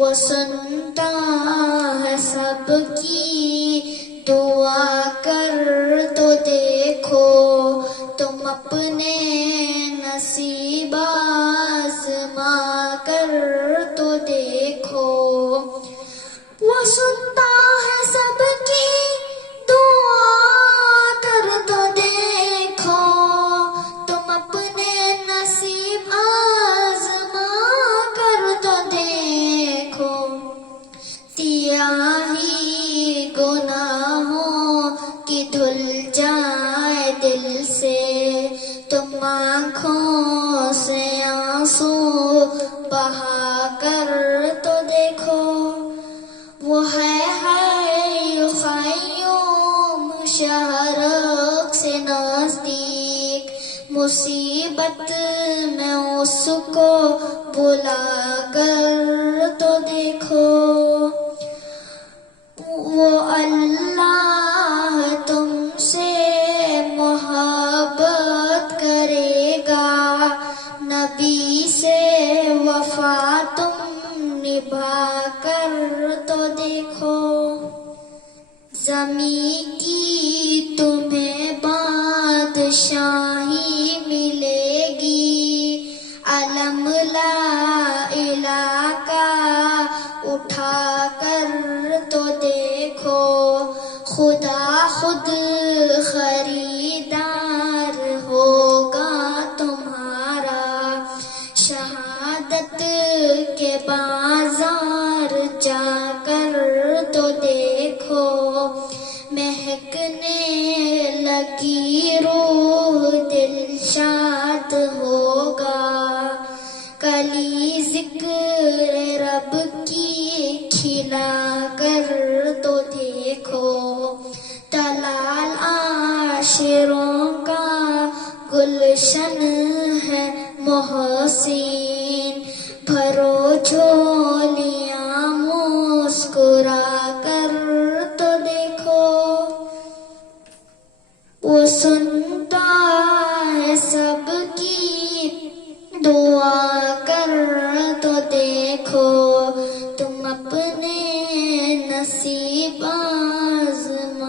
وہ سنتا ہے سب کی دعا کر تو دیکھو، تم اپنے نصیب آزما کر تو دیکھو۔ وہ سنتا ہے سب کی دعا کر تو دیکھو، تم اپنے نصیب آزما کر تو دیکھو۔ سیاہی گناہوں کی دھل جائے دل سے، تم آنکھوں سے آنسو بہا کر تو دیکھو۔ وہ ہے قیوم شہرک سے نزدیک، مصیبت میں اس کو بلا کر تو دیکھو۔ وہ اللہ تم سے محبت کرے گا، نبی سے وفا تم نبھا کر تو دیکھو۔ زمین کی تمہیں بادشاہی ملے گی، علم لا الہ کا اٹھا کر تو دیکھو۔ خدا خود خریدار ہوگا تمہارا، شہادت کے بازار جا کر تو دیکھو۔ مہکنے لگی روح دل شاد ہوگا، کلی ذکر رب کی کھلا کر تو دیکھو۔ طلال عاشروں کا گلشن ہے محسن، بھرو جھولیاں مسکرا کر تو دیکھو۔ وہ سنتا ہے سب کی دعا کر تو دیکھو، تم اپنے نصیب آزما